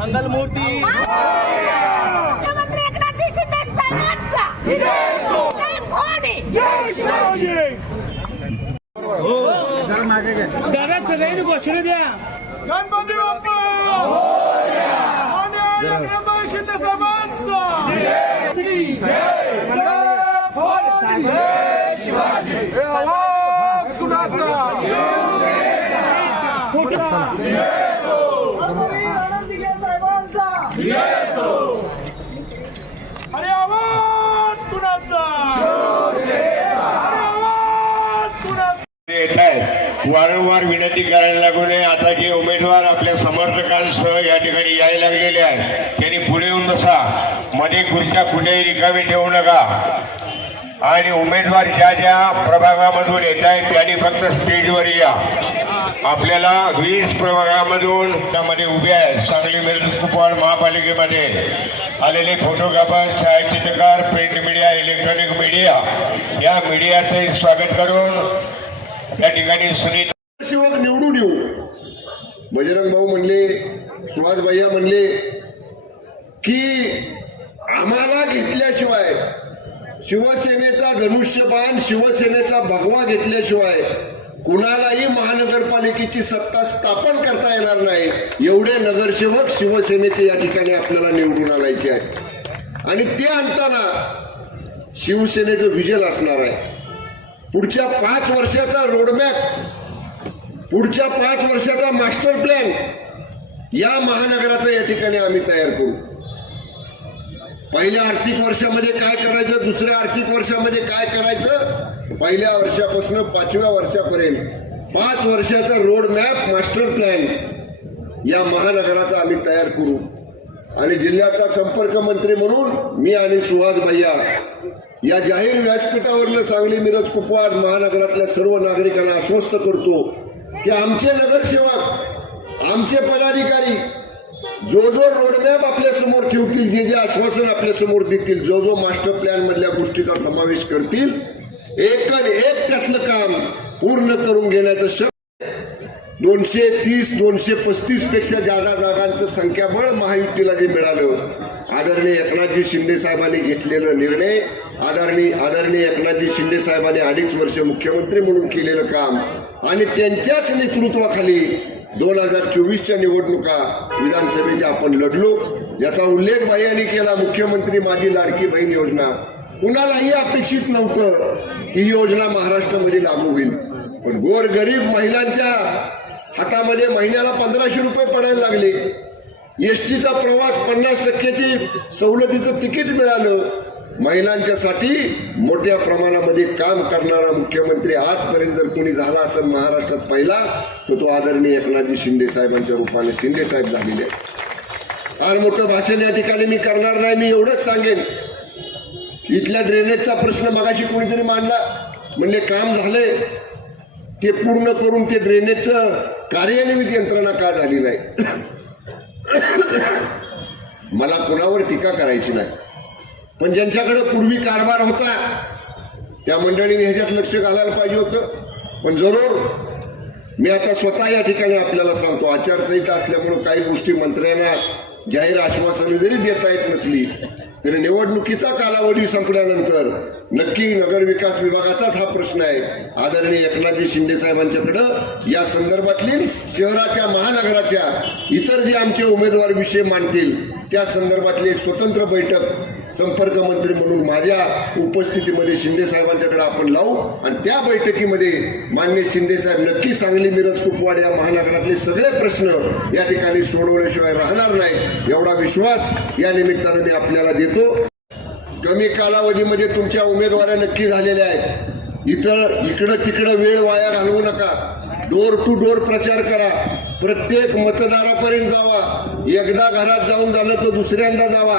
मंगलमूर्ती मुख्यमंत्री एकनाथ शिंदे साहेबांचा दादा सगळ्यांनी घोषणा द्या. गणपती बाप्पा माननीय एकनाथ शिंदे साहेबांचा आवाज कुणाचा अरे आवाज कुणाचा येत आहे. वारंवार विनंती करायला लागू नये. आता जे उमेदवार आपल्या समर्थकांसह या ठिकाणी यायला लागलेले आहेत त्यांनी पुढे येऊन बसा. मध्ये खुर्च्या कुठेही रिकामी ठेवू नका. आणि उमेदवार ज्या ज्या प्रभागामधून येत आहेत त्यांनी फक्त स्टेजवर या. आपल्याला 20 प्रभागामधून त्यामध्ये उभे आहेत. सांगली मिरज कुपवाड महापालिकेमध्ये आलेले फोटोग्राफर, छायाचित्रकार, प्रिंट मीडिया, इलेक्ट्रॉनिक मीडिया या मीडियाचे स्वागत करून या ठिकाणी सुनीता शिवक निवडून येऊ. बजरंग भाऊ म्हणले, सुहास भैया म्हणले की आम्हाला घेतल्याशिवाय, शिवसेनेचा धनुष्यबाण, शिवसेनेचा भगवा घेतल्याशिवाय कुणालाही महानगरपालिकेची सत्ता स्थापन करता येणार नाही. एवढे नगरसेवक शिवसेनेचे या ठिकाणी आपल्याला निवडून आणायचे आहे. आणि ते आणताना शिवसेनेचं विजन असणार आहे. पुढच्या 5 वर्षाचा रोडमॅप, पुढच्या 5 वर्षाचा मास्टर प्लॅन या महानगराचा या ठिकाणी आम्ही तयार करू. पहिल्या आर्थिक वर्षामध्ये काय करायचं, दुसऱ्या आर्थिक वर्षामध्ये काय करायचं, पहिल्या वर्षापासून 5व्या वर्षापर्यंत 5 वर्षाचा रोडमॅप, मास्टर प्लॅन या महानगराचा आम्ही तयार करू. आणि जिल्ह्याचा संपर्क मंत्री म्हणून मी आणि सुहास भैया या जाहीर व्यासपीठावरनं सांगली मिरज कुपवाड महानगरातल्या सर्व नागरिकांना आश्वस्त करतो की आमचे नगरसेवक, आमचे पदाधिकारी जो जो रोडमॅप आपल्या समोर ठेवतील, जे जे आश्वासन आपल्या समोर देतील, जो जो मास्टर प्लॅन मधल्या गोष्टीचा समावेश करतील, एकन एक त्यातलं काम पूर्ण करून घेण्याचं शक्य. 230-235 पेक्षा जादा जागांचं संख्याबळ महायुतीला जे मिळालं, आदरणीय एकनाथजी शिंदे साहेबांनी घेतलेला निर्णय, आदरणीय एकनाथजी शिंदे साहेबांनी 2.5 वर्ष मुख्यमंत्री म्हणून केलेलं काम आणि त्यांच्याच नेतृत्वाखाली 2024च्या निवडणुका विधानसभेच्या आपण लढलो, ज्याचा उल्लेख भाईंनी केला. मुख्यमंत्री माझी लाडकी बहीण योजना कुणालाही अपेक्षित नव्हतं की ही योजना महाराष्ट्रामध्ये लागू होईल. पण गोरगरीब महिलांच्या हातामध्ये महिन्याला 1500 रुपये पडायला लागले. एसटीचा प्रवास 50% सवलतीचं तिकीट मिळालं. महिलांच्यासाठी मोठ्या प्रमाणामध्ये काम करणारा मुख्यमंत्री आजपर्यंत जर कोणी झाला असेल महाराष्ट्रात पहिला, तर तो आदरणीय एकनाथजी शिंदे साहेबांच्या रूपाने शिंदे साहेब झालेले आहेत. फार मोठं भाषण या ठिकाणी मी करणार नाही. मी एवढंच सांगेन, इथल्या ड्रेनेजचा प्रश्न मगाशी कोणीतरी मांडला, म्हणले काम झालंय, ते पूर्ण करून ते ड्रेनेजचं कार्यान्वित यंत्रणा का झाली नाही. मला कुणावर टीका करायची नाही, पण ज्यांच्याकडे पूर्वी कारभार होता त्या मंडळीने ह्याच्यात लक्ष घालायला पाहिजे होतं. पण जरूर मी आता स्वतः या ठिकाणी आपल्याला सांगतो, आचारसंहिता असल्यामुळे काही गोष्टी मंत्र्यांना जाहीर आश्वासनं जरी देता येत नसली तरी निवडणुकीचा कालावधी संपल्यानंतर नक्की नगर विकास विभागाचाच हा प्रश्न आहे. आदरणीय एकनाथजी शिंदे साहेबांच्याकडं या संदर्भातली शहराच्या, महानगराच्या इतर जे आमचे उमेदवार विषय मांडतील त्या संदर्भातली एक स्वतंत्र बैठक संपर्क मंत्री म्हणून माझ्या उपस्थितीमध्ये शिंदे साहेबांच्याकडे आपण लावू. आणि त्या बैठकीमध्ये माननीय शिंदे साहेब नक्की सांगली मिरज कुपवाड या महानगरातले सगळे प्रश्न या ठिकाणी सोडवल्याशिवाय राहणार नाहीत, एवढा विश्वास या निमित्तानं मी आपल्याला देतो. कमी कालावधीमध्ये तुमच्या उमेदवाऱ्या नक्की झालेल्या आहेत. इकडं तिकडं वेळ वाया घालवू नका. डोर टू डोर प्रचार करा. प्रत्येक मतदारापर्यंत जावा. एकदा घरात जाऊन झालं तर दुसऱ्यांदा जावा.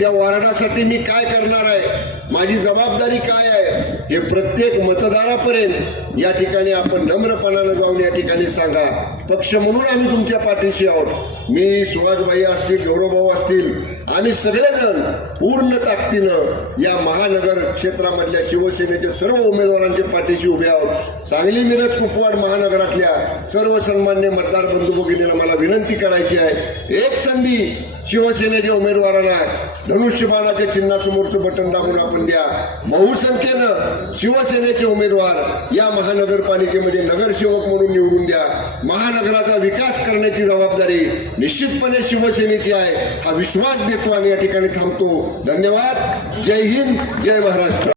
त्या वार्डासाठी मी काय करणार आहे, माझी जबाबदारी काय आहे, हे प्रत्येक मतदारापर्यंत या ठिकाणी आपण नम्रपणानं जाऊन या ठिकाणी सांगा. पक्ष म्हणून आम्ही तुमच्या पाठीशी आहोत. मी सुहासबाई असतील, गौरवभाऊ असतील, आम्ही सगळेजण पूर्ण ताकदीनं या महानगर क्षेत्रामधल्या शिवसेनेच्या सर्व उमेदवारांच्या पाठीशी उभे आहोत. सांगली मिरज कुपवाड महानगरातल्या सर्व सन्मान्य मतदार बंधू भगिनींना मला विनंती करायची आहे, एक संधी शिवसेनेच्या उमेदवारांना धनुष्यबाणाच्या चिन्हासमोरचं बटन दाबून आपण द्या. बहुसंख्येनं शिवसेनेचे उमेदवार या महानगरपालिकेमध्ये नगरसेवक म्हणून निवडून द्या. महानगराचा विकास करण्याची जबाबदारी निश्चितपणे शिवसेनेची आहे, हा विश्वास देतो आणि या ठिकाणी थांबतो. धन्यवाद. जय हिंद, जय महाराष्ट्र.